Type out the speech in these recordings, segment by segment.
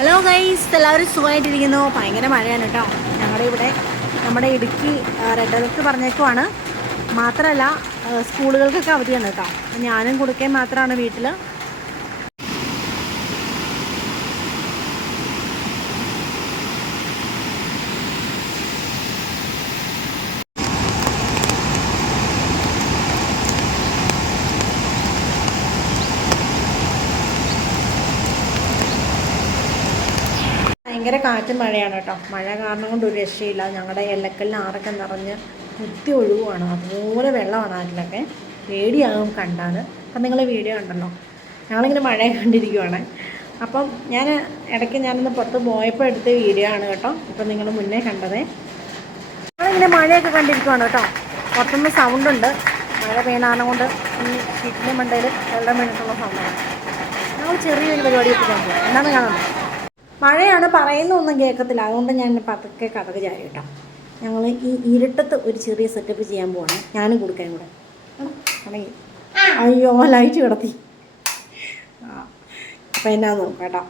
Hello guys, എല്ലാവരും സുഖമായിട്ടിരിക്കുന്നു. ഭയങ്കര മഴയാണ് കേട്ടോ. ഞങ്ങളുടെ ഇവിടെ നമ്മുടെ ഇടുക്കി റെഡ് അലർട്ട് പറഞ്ഞേക്കുവാണ്. മാത്രമല്ല സ്കൂളുകൾക്കൊക്കെ അവധിയാണ് കേട്ടോ. ഞാനും കുടുക്കയും മാത്രമാണ് വീട്ടിൽ. ഭയങ്കര കാറ്റും മഴയാണ് കേട്ടോ. മഴ കാരണം കൊണ്ട് ഒരു രക്ഷയില്ല. ഞങ്ങളുടെ എല്ലക്കല്ലിന് ആറൊക്കെ നിറഞ്ഞ് കുത്തി ഒഴുകുവാണ്. അതുപോലെ വെള്ളമാണ് നാട്ടിലൊക്കെ. പേടിയാകും കണ്ടാൽ. അപ്പം നിങ്ങൾ വീഡിയോ കണ്ടല്ലോ, ഞങ്ങളിങ്ങനെ മഴ കണ്ടിരിക്കുവാണ്. അപ്പം ഇടയ്ക്ക് ഞാനൊന്ന് പുറത്ത് പോയപ്പോൾ എടുത്ത വീഡിയോ ആണ് കേട്ടോ. ഇപ്പം നിങ്ങൾ മുന്നേ കണ്ടതേ. ഞങ്ങളിങ്ങനെ മഴയൊക്കെ കണ്ടിരിക്കുവാണ് കേട്ടോ. പുറത്തുനിന്ന് സൗണ്ടുണ്ട്. മഴ പെയ്യണ കൊണ്ട് ഈ ഷീറ്റിൻ്റെ മണ്ടയിൽ വെള്ളം വീണിട്ടുള്ള സൗണ്ടാണ്. ഞങ്ങൾ ചെറിയൊരു പരിപാടി എത്തിക്കാൻ പോകും. എന്താണെന്ന് കാണുന്നത്. മഴയാണ്, പറയുന്നൊന്നും കേൾക്കത്തില്ല. അതുകൊണ്ട് ഞാൻ പതുക്കെ കഥക് ചാരി കേട്ടോ. ഞങ്ങൾ ഈ ഇരുട്ടത്ത് ഒരു ചെറിയ സെറ്റപ്പ് ചെയ്യാൻ പോവാണ്. ഞാനും കൊടുക്കാൻ കൂടെ തുടങ്ങി. അയ്യോ, ലൈറ്റ് കിടത്തി. അപ്പോൾ എന്നാ നോക്കാം കേട്ടോ.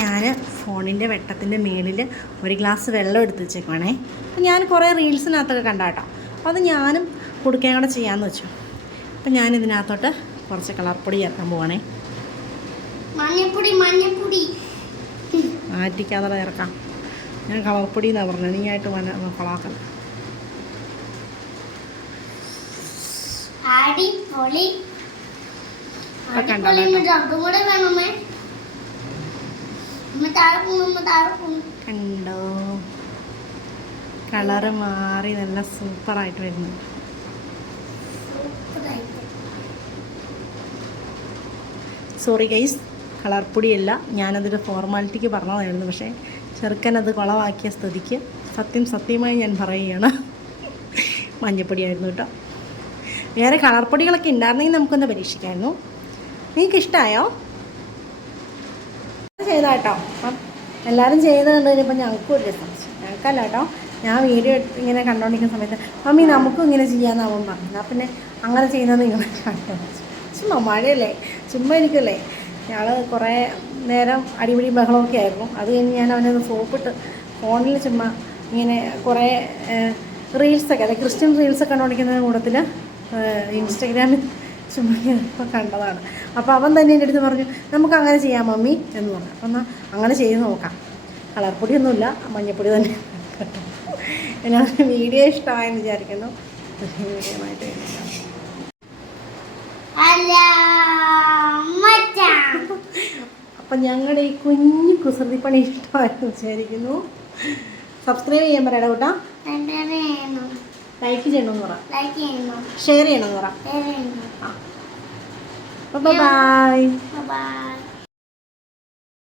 ഞാൻ ഫോണിൻ്റെ വെട്ടത്തിൻ്റെ മേളിൽ ഒരു ഗ്ലാസ് വെള്ളം എടുത്ത് വെച്ചേക്കുവാണേ. അപ്പം ഞാൻ കുറേ റീൽസിനകത്തൊക്കെ കണ്ട കേട്ടോ. അപ്പോൾ അത് ഞാനും കൊടുക്കാൻ കൂടെ ചെയ്യാമെന്ന് വെച്ചു. അപ്പം ഞാൻ ഇതിനകത്തോട്ട് കുറച്ച് കളർപ്പൊടി ചേർക്കാൻ പോവാണേ. മഞ്ഞപ്പൊടി ആറ്റിക്കാതെ ഇറക്കാം. ഞാൻ കളർപ്പൊടി എന്നാണ് പറഞ്ഞത്. നീയായിട്ട് കൊളാക്കണം. കണ്ടോ, കളറ് മാറി നല്ല സൂപ്പറായിട്ട് വരുന്നു. സോറി ഗൈസ്, കളർപ്പൊടിയല്ല, ഞാനതൊരു ഫോർമാലിറ്റിക്ക് പറഞ്ഞതായിരുന്നു. പക്ഷേ ചെറുക്കനത് കുളവാക്കിയ സ്ഥിതിക്ക് സത്യമായി ഞാൻ പറയുകയാണ്, മഞ്ഞപ്പൊടിയായിരുന്നു കേട്ടോ. വേറെ കളർപ്പൊടികളൊക്കെ ഉണ്ടായിരുന്നെങ്കിൽ നമുക്കൊന്ന് പരീക്ഷിക്കാമായിരുന്നു. നിങ്ങൾക്ക് ഇഷ്ടമായോ? ചെയ്താ കേട്ടോ. അപ്പം എല്ലാവരും ചെയ്ത് കണ്ടു കഴിഞ്ഞപ്പോൾ ഞങ്ങൾക്കും ഒരു രസം. ഞങ്ങൾക്കല്ല കേട്ടോ, ഞാൻ വീഡിയോ ഇങ്ങനെ കണ്ടുകൊണ്ടിരിക്കുന്ന സമയത്ത് മമ്മി നമുക്കും ഇങ്ങനെ ചെയ്യാമെന്നാവും പറഞ്ഞു. എന്നാൽ പിന്നെ അങ്ങനെ ചെയ്യുന്നത് നിങ്ങൾ കണ്ടു. ചുമ്മാ മഴയല്ലേ, ചുമ്മാ ഇരിക്കല്ലേ. ഞങ്ങൾ കുറേ നേരം അടിപിടി ബഹളമൊക്കെ ആയിരുന്നു. അത് കഴിഞ്ഞ് ഞാൻ അവനത് സോപ്പിട്ട് ഫോണിൽ ചുമ്മാ ഇങ്ങനെ കുറേ റീൽസൊക്കെ, അതായത് ക്രിസ്ത്യൻ റീൽസൊക്കെ കണ്ടുകൊണ്ടിരിക്കുന്ന കൂട്ടത്തിൽ ഇൻസ്റ്റഗ്രാമിൽ ചുമ്മാ ഇപ്പോൾ കണ്ടതാണ്. അപ്പോൾ അവൻ തന്നെ എൻ്റെ അടുത്ത് പറഞ്ഞു നമുക്ക് അങ്ങനെ ചെയ്യാം മമ്മി എന്ന് പറഞ്ഞു. അപ്പം എന്നാൽ അങ്ങനെ ചെയ്ത് നോക്കാം. കളർപ്പൊടിയൊന്നുമില്ല, മഞ്ഞപ്പൊടി തന്നെ. എനിക്ക് വീഡിയോ ഇഷ്ടമായെന്ന് വിചാരിക്കുന്നു. വീഡിയോമായിട്ട് അപ്പം ഞങ്ങളുടെ ഈ കുഞ്ഞു കുസൃതിപ്പണി ഇഷ്ടമായെന്ന് വിചാരിക്കുന്നു. സബ്സ്ക്രൈബ് ചെയ്യാൻ പറയടാ കൂട്ടാ. ലൈക്ക് ചെയ്യണമെന്ന് പറ, ഷെയർ ചെയ്യണമെന്ന് പറ. ബൈ.